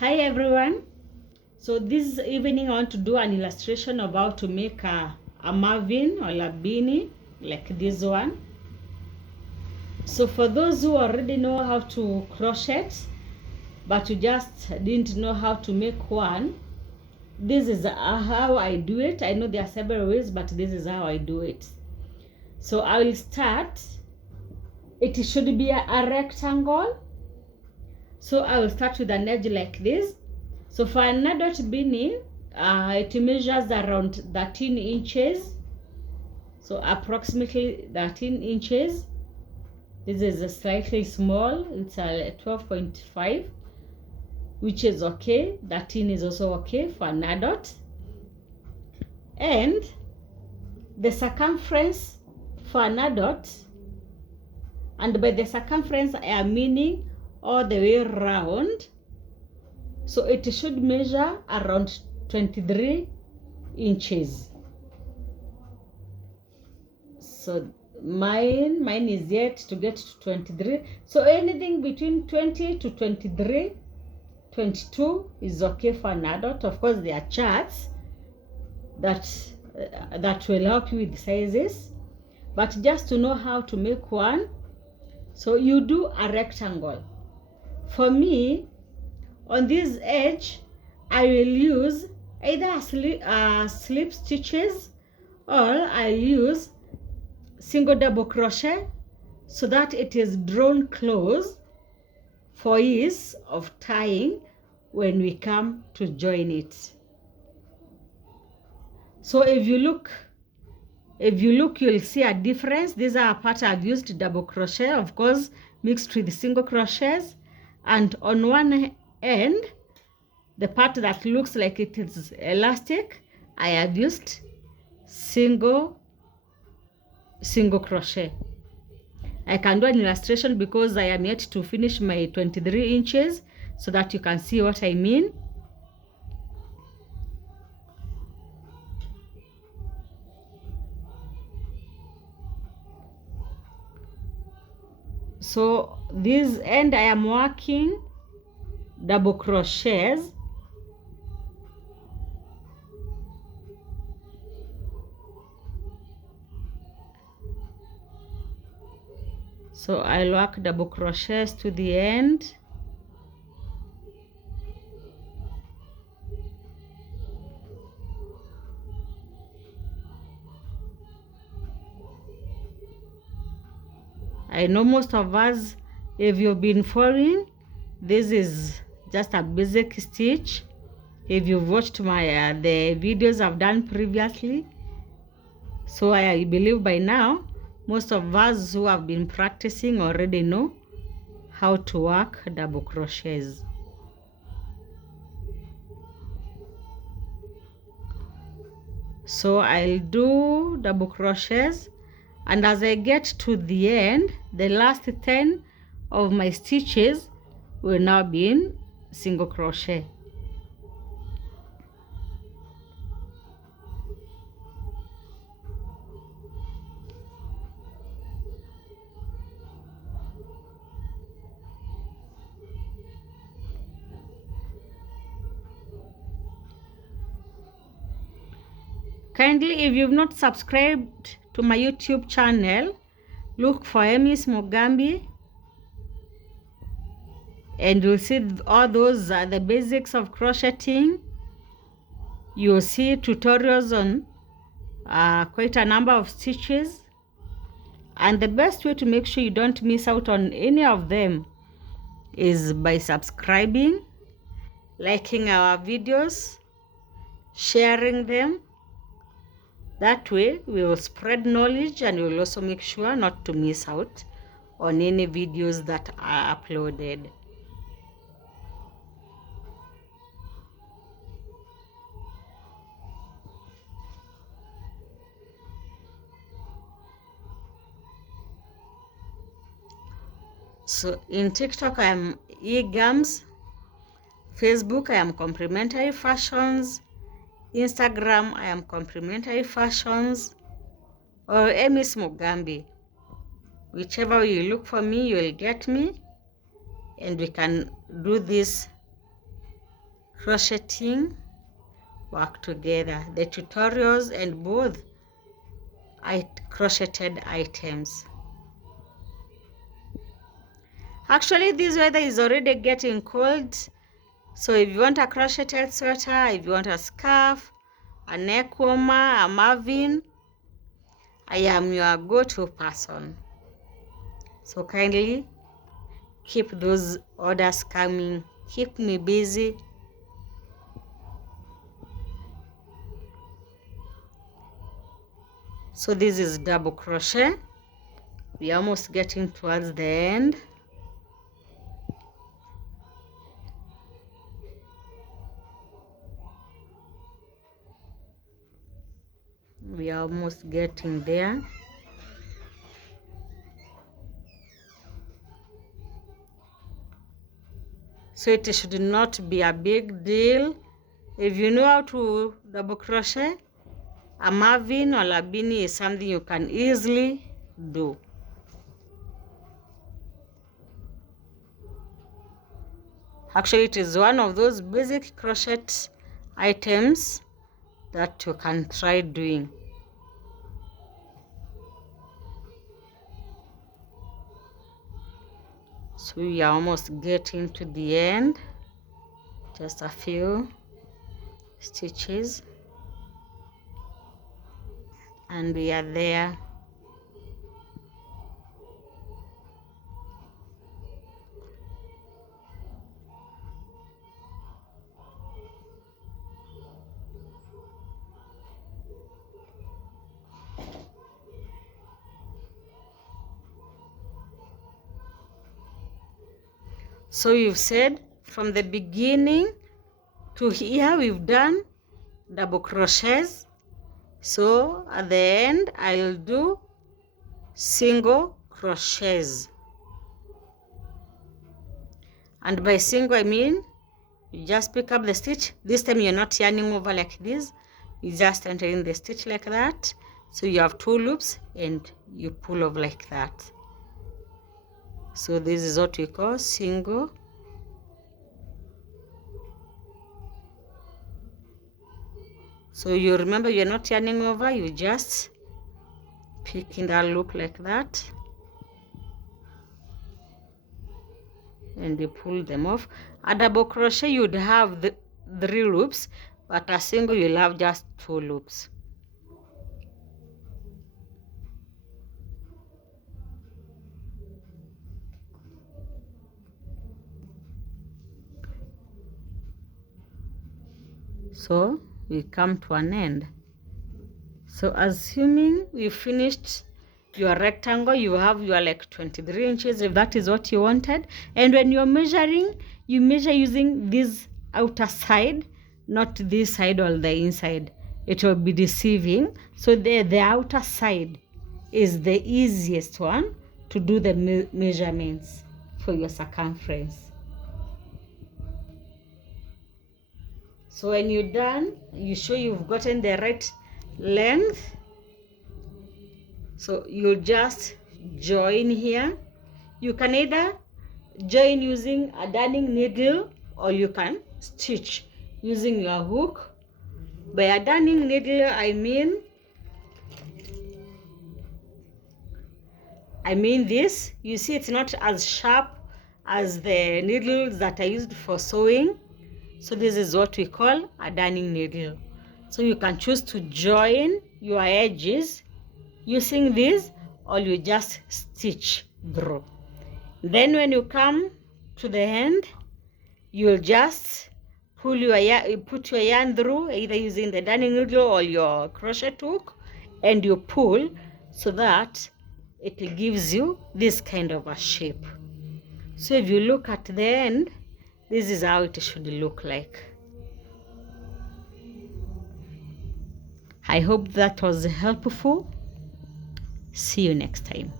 Hi everyone. So this evening I want to do an illustration of how to make a muffin or a beanie like this one. So for those who already know how to crochet but you just didn't know how to make one, this is how I do it. I know there are several ways, but this is how I do it. So I will start. It should be a rectangle. So I will start with an edge like this. So for an adult beanie, it measures around 13 inches. So approximately 13 inches. This is slightly small. It's a 12.5, which is okay. 13 is also okay for an adult. And the circumference for an adult, and by the circumference I am meaning all the way around. So it should measure around 23 inches. So mine is yet to get to 23. So anything between 20 to 23, 22 is okay for an adult. Of course, there are charts that will help you with sizes. But just to know how to make one, so you do a rectangle. For me, on this edge, I will use either slip stitches or I'll use single double crochet so that it is drawn close for ease of tying when we come to join it. So if you look, you'll see a difference. These are parts I've used double crochet, of course, mixed with single crochets, and on one end, the part that looks like it is elastic, I have used single crochet. I can do an illustration because I am yet to finish my 23 inches so that you can see what I mean. So this end I am working double crochets. So I'll work double crochets to the end. I know most of us, if you've been following, this is just a basic stitch. If you've watched my the videos I've done previously, so I believe by now most of us who have been practicing already know how to work double crochets. So I'll do double crochets, and as I get to the end, the last 10 of my stitches will now be in single crochet. Kindly, if you've not subscribed to my YouTube channel, look for Miss Mugambi, and you'll see all those are the basics of crocheting. You'll see tutorials on quite a number of stitches, and the best way to make sure you don't miss out on any of them is by subscribing, liking our videos, sharing them. That way we will spread knowledge, and we will also make sure not to miss out on any videos that are uploaded. So in TikTok I am eGams, Facebook I am Complimentary Fashions, Instagram I am Complimentary Fashions, or Miss Mugambi. Whichever way you look for me, you will get me, and we can do this crocheting work together, the tutorials and both crocheted items. Actually, this weather is already getting cold, so if you want a crocheted sweater, if you want a scarf, a neck warmer, a muffin, I am your go-to person. So kindly keep those orders coming, keep me busy. So this is double crochet. We are almost getting towards the end. We are almost getting there. So it should not be a big deal. If you know how to double crochet, a muffin or a beanie is something you can easily do. Actually, it is one of those basic crochet items that you can try doing. So we are almost getting to the end. Just a few stitches and we are there. So you've said from the beginning to here we've done double crochets. So at the end I'll do single crochets, and by single I mean you just pick up the stitch. This time you're not yarning over like this, you just enter in the stitch like that. So you have 2 loops and you pull off like that. So this is what we call single. So you remember you're not yarning over, you just pick in that loop like that and you pull them off. A double crochet you'd have the 3 loops, but a single you'll have just 2 loops. So we come to an end. So assuming you finished your rectangle, you have your like 23 inches if that is what you wanted. And when you're measuring, you measure using this outer side, not this side or the inside. It will be deceiving. So the outer side is the easiest one to do the measurements for your circumference. So when you're done, you show you've gotten the right length. So you just join here. You can either join using a darning needle or you can stitch using your hook. By a darning needle, I mean this. You see it's not as sharp as the needles that I used for sewing. So this is what we call a darning needle. So you can choose to join your edges using this, or you just stitch through. Then when you come to the end, you'll just pull put your yarn through, either using the darning needle or your crochet hook, and you pull so that it gives you this kind of a shape. So if you look at the end, this is how it should look like. I hope that was helpful. See you next time.